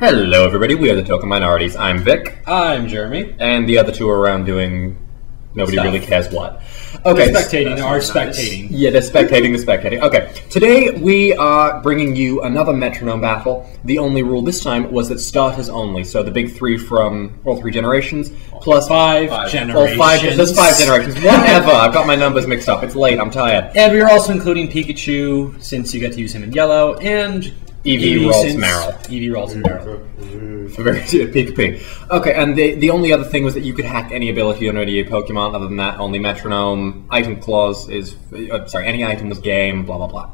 Hello everybody, we are the Token Minorities. I'm Vic. I'm Jeremy. And the other two are around doing nobody Stuff. really cares what. Okay. They're spectating. Yeah, they're spectating. Okay, today we are bringing you another Metronome battle. The only rule this time was that starters only, so the big three from all three generations, plus Five generations. There's 5 generations. Whatever, I've got my numbers mixed up. It's late, I'm tired. And we are also including Pikachu, since you get to use him in yellow, and Eevee, Ralts, Marill. Eevee, Ralts, and Marill. Very Pikachu. Okay, and the only other thing was that you could hack any ability on any Pokemon. Other than that, only Metronome. Item clause is any item was game. Blah blah blah.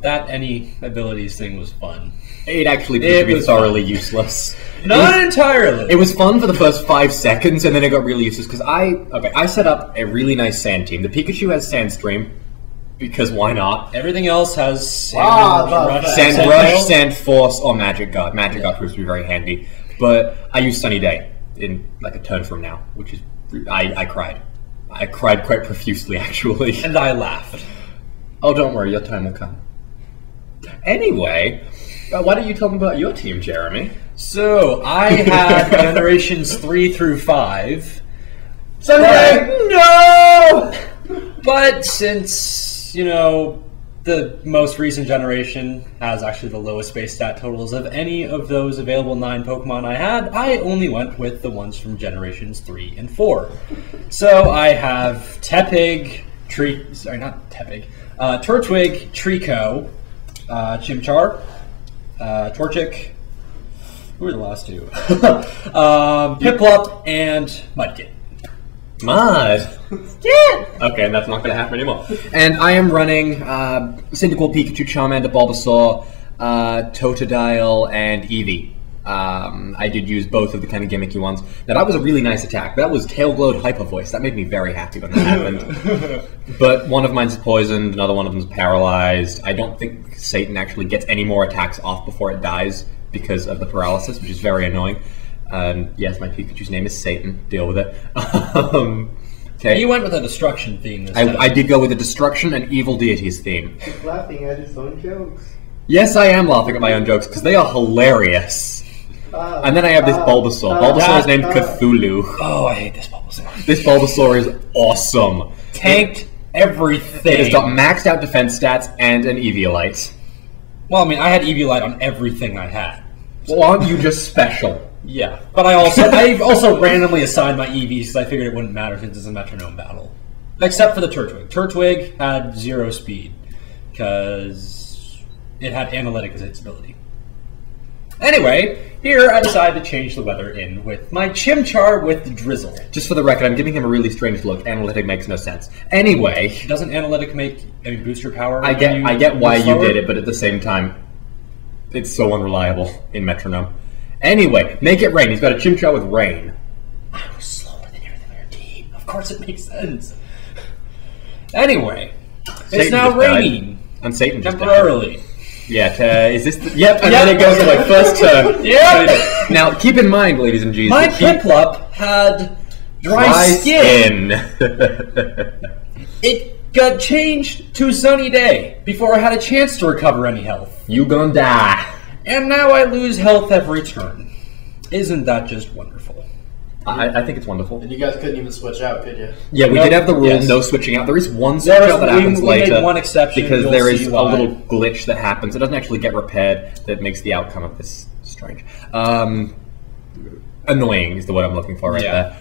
That any abilities thing was fun. It actually proved to be thoroughly useless. Not entirely. It was fun for the first 5 seconds, and then it got really useless because I set up a really nice sand team. The Pikachu has Sandstream. Because why not? Everything else has Sand Rush, Sand Force, or Magic Guard. Magic Guard proves to be very handy. But I use Sunny Day in like a turn from now, which is I cried. I cried quite profusely, actually. And I laughed. Oh, don't worry, your time will come. Anyway, why don't you tell me about your team, Jeremy? So I had generations 3 through 5. Sunny Day! No! But since the most recent generation has actually the lowest base stat totals of any of those available 9 Pokemon I had, I only went with the ones from generations 3 and 4. So I have Turtwig, Treecko, Chimchar, Torchic, who are the last two? Piplup, and Mudkip. Mud. Yeah. Okay, and that's not going to happen anymore. And I am running Cyndaquil, Pikachu, Charmander, Bulbasaur, Totodile, and Eevee. I did use both of the kind of gimmicky ones. Now that was a really nice attack. That was Tail Glowed Hyper Voice. That made me very happy when that happened. But one of mine's poisoned, another one of them's paralyzed. I don't think Satan actually gets any more attacks off before it dies because of the paralysis, which is very annoying. Yes, my Pikachu's name is Satan. Deal with it. Okay. You went with a destruction theme this time. I did go with a destruction and evil deities theme. He's laughing at his own jokes. Yes, I am laughing at my own jokes because they are hilarious. And then I have this Bulbasaur. Bulbasaur is named Cthulhu. Oh, I hate this Bulbasaur. This Bulbasaur is awesome. Tanked everything. It has got maxed out defense stats and an Eviolite. Well, I mean, I had Eviolite on everything I had. Well, aren't you just special? Yeah, but I also randomly assigned my EVs because I figured it wouldn't matter since it's a Metronome battle. Except for the Turtwig. Turtwig had 0 speed because it had Analytic as its ability. Anyway, here I decided to change the weather in with my Chimchar with Drizzle. Just for the record, I'm giving him a really strange look. Analytic makes no sense. Anyway, doesn't Analytic boost your power? I get why you did it, but at the same time, it's so unreliable in Metronome. Anyway, make it rain. He's got a Chimchar with rain. I was slower than everything on your team. Of course it makes sense. Anyway, it's now raining. And Satan just temporarily. Died. Yeah, is this yep, and then it goes to my first turn. Yeah. Now, keep in mind, ladies and gents, my Piplup had dry skin. It got changed to Sunny Day before I had a chance to recover any health. You gonna die. And now I lose health every turn. Isn't that just wonderful? I think it's wonderful. And you guys couldn't even switch out, could you? Yeah, we did have the rule, no switching out. There is one switch out that happens later. We made one exception. Because there is a little glitch that happens. It doesn't actually get repaired that makes the outcome of this strange. Annoying is the word I'm looking for right there.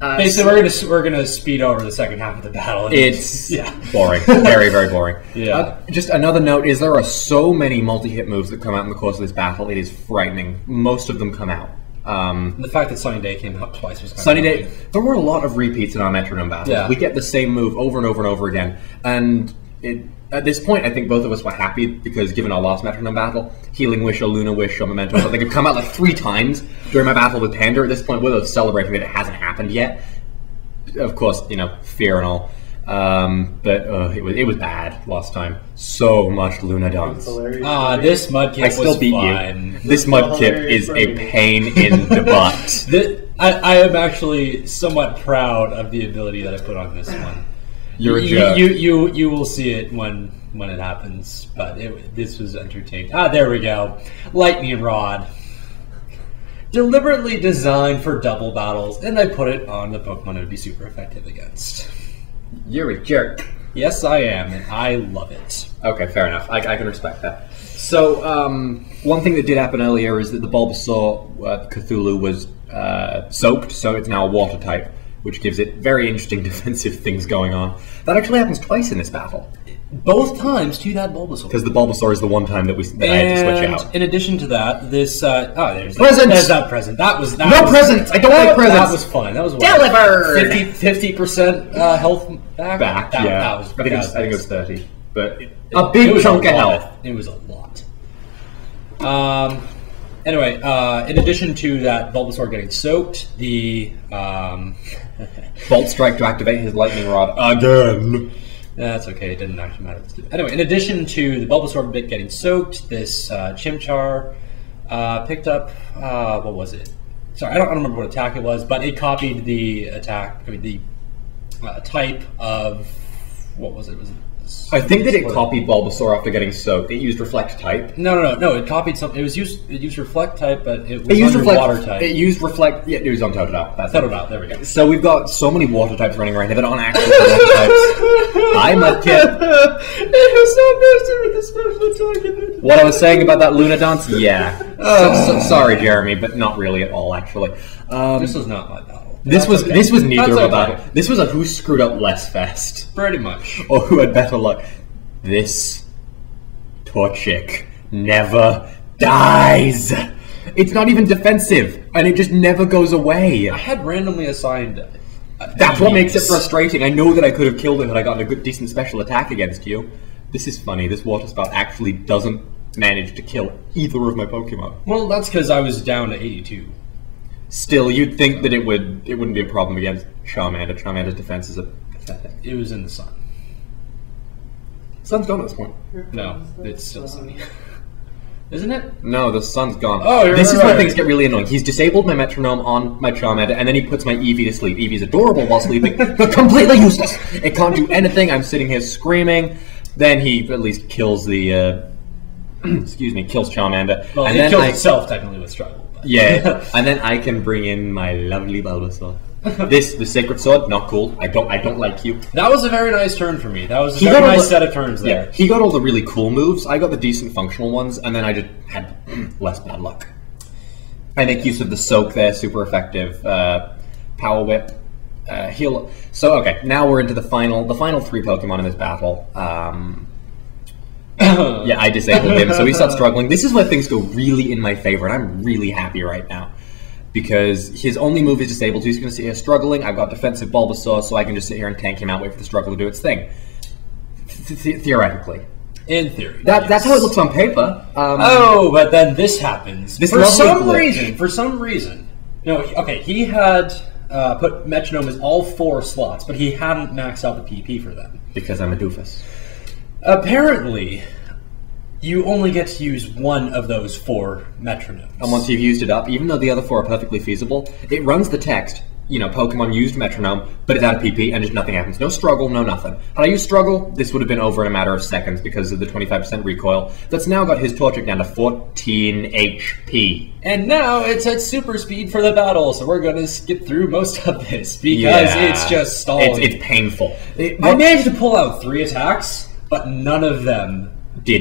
Basically, we're gonna speed over the second half of the battle. It's boring, very, very boring. Yeah. Just another note is there are so many multi-hit moves that come out in the course of this battle. It is frightening. Most of them come out. The fact that Sunny Day came out twice was kind Sunny of Day. There were a lot of repeats in our Metronome battles. Yeah. We get the same move over and over and over again, and at this point, I think both of us were happy because given our last Metronome battle, Healing Wish or Luna Wish or Memento, I think have come out like 3 times during my battle with Panda. At this point, we're celebrating that it hasn't happened yet. Of course, fear and all. But it was bad last time. So much Luna dance. This Mudkip I still beat fine. You. This Mudkip is a pain in the butt. I am actually somewhat proud of the ability that I put on this one. You're a jerk. You will see it when when it happens, but this was entertaining. Ah, there we go. Lightning Rod. Deliberately designed for double battles, and I put it on the Pokemon it would be super effective against. You're a jerk. Yes, I am, and I love it. Okay, fair enough. I can respect that. So, one thing that did happen earlier is that the Bulbasaur Cthulhu was soaked, so it's now a water type, which gives it very interesting defensive things going on. That actually happens twice in this battle. Both times to that Bulbasaur. Because the Bulbasaur is the one time that I had to switch out. In addition to that, this there's that present. That was no presents. I don't like presents. That was fun. That was delivered. 50% health back. Yeah, I think it was 30, but a big chunk of health. It was a lot. Anyway, in addition to that Bulbasaur getting soaked, the Bolt Strike to activate his Lightning Rod again. That's okay, it didn't actually matter. Anyway, in addition to the Bulbasaur bit getting soaked, this Chimchar picked up, what was it? Sorry, I don't remember what attack it was, but it copied the attack, the type of, what was it? I think that it copied Bulbasaur after getting soaked. It used Reflect type. No. It copied something. It used Reflect type, but it was water type. It used Reflect. Yeah, it was on Totodile. Totodile. There we go. So we've got so many water types running around here that aren't actually water types. Hi, Mudkip. It was so with the special attack. What I was saying about that Luna dance? Yeah. Sorry, Jeremy, but not really at all, actually. This was not my battle. This was neither of a battle. This was a who screwed up less fest. Pretty much. Or who had better luck. This Torchic never dies. It's not even defensive, and it just never goes away. I had randomly assigned. That's what makes it frustrating. I know that I could have killed it had I gotten a good, decent special attack against you. This is funny. This water spout actually doesn't manage to kill either of my Pokemon. Well, that's because I was down to 82. Still, you'd think that it wouldn't be a problem against Charmander. Charmander's defense is pathetic. It was in the sun. Sun's gone at this point. No, it's still sunny. Isn't it? No, the sun's gone. Oh, this is where things get really annoying. He's disabled my Metronome on my Charmander, and then he puts my Eevee to sleep. Eevee's adorable while sleeping, but completely useless. It can't do anything. I'm sitting here screaming. Then he at least kills the, kills Charmander. Well, and it then kills itself technically with struggle. But. Yeah, and then I can bring in my lovely Bulbasaur. The Sacred Sword, not cool. I don't like you. That was a very nice turn for me. That was a very nice set of turns there. Yeah, he got all the really cool moves. I got the decent functional ones, and then I just had less bad luck. I make use of the Soak there, super effective. Power Whip, heal. So okay, now we're into the final three Pokemon in this battle. Yeah, I disabled him, so he starts struggling. This is where things go really in my favor, and I'm really happy right now. Because his only move is disabled, so he's going to sit here struggling. I've got defensive Bulbasaur, so I can just sit here and tank him out, wait for the struggle to do its thing. Theoretically. In theory. That's how it looks on paper. But then this happens. For some glitch. reason. No, okay, he had put Metronome as all 4 slots, but he hadn't maxed out the PP for them. Because I'm a doofus. Apparently, you only get to use one of those 4 metronomes. And once you've used it up, even though the other 4 are perfectly feasible, it runs the text, Pokemon used metronome, but it's out of PP and just nothing happens. No struggle, no nothing. Had I used struggle, this would have been over in a matter of seconds because of the 25% recoil. That's now got his Torchic down to 14 HP. And now it's at super speed for the battle, so we're going to skip through most of this because it's just stalling. It's painful. I managed to pull out 3 attacks, but none of them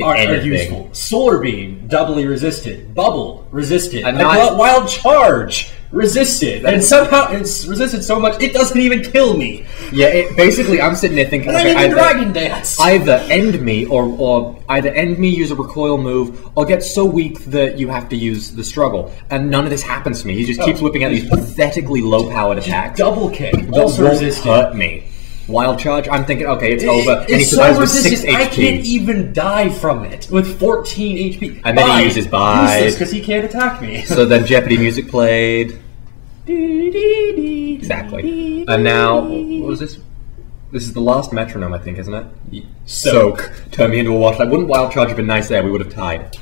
are useful. Solar Beam, doubly resisted. Bubble, resisted. And Wild Charge, resisted. And somehow it's resisted so much, it doesn't even kill me. Yeah, basically, I'm sitting there thinking, okay, Dragon Dance. Either end me, or either end me, use a recoil move, or get so weak that you have to use the struggle. And none of this happens to me. He just keeps whipping out these pathetically low-powered attacks. Double kick, also resisted. Hurt me. Wild Charge, I'm thinking, okay, it's over, and he survives with 6 HP. I can't even die from it with 14 HP. And then he uses Bide. Useless, because he can't attack me. So then Jeopardy music played. Exactly. And now, what was this? This is the last metronome, I think, isn't it? Soak. Turn me into a water type. Wouldn't Wild Charge have been nice there? We would have tied.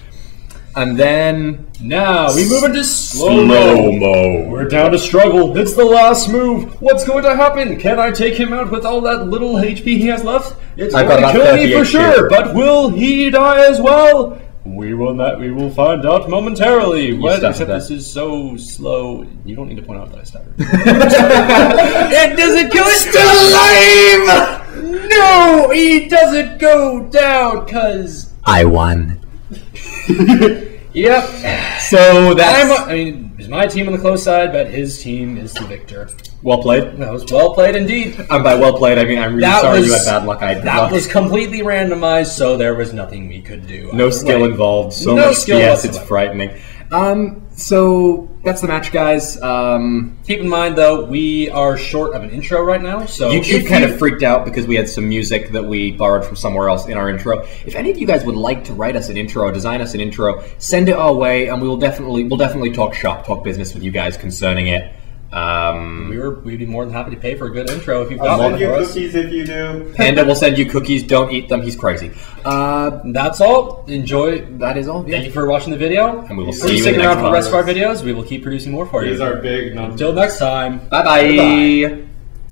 And then now we move into slow-mo. We're down to struggle. It's the last move. What's going to happen? Can I take him out with all that little HP he has left? It's going to kill me for sure, but will he die as well? We will find out momentarily. Except this is so slow. You don't need to point out that I stuttered. It doesn't kill it. Still alive! No, he doesn't go down because I won. Yep. So that's. I mean, it's my team on the close side, but his team is the victor. Well played. That was well played indeed. And by well played, I mean I'm really sorry you had bad luck. That was completely randomized, so there was nothing we could do. No skill involved. So much BS, it's frightening. So that's the match, guys. Keep in mind, though, we are short of an intro right now. So YouTube kind of freaked out because we had some music that we borrowed from somewhere else in our intro. If any of you guys would like to write us an intro or design us an intro, send it our way, and we'll definitely talk shop, talk business with you guys concerning it. We'd be more than happy to pay for a good intro if you've I'll got one send you for us. cookies if you do. Panda will send you cookies. Don't eat them. He's crazy. That's all. Enjoy. That is all. Thank you for watching the video. And we will see you in the sticking next around for one. the rest of our videos. We will keep producing more for you. These are big numbers. Until next time. Bye-bye.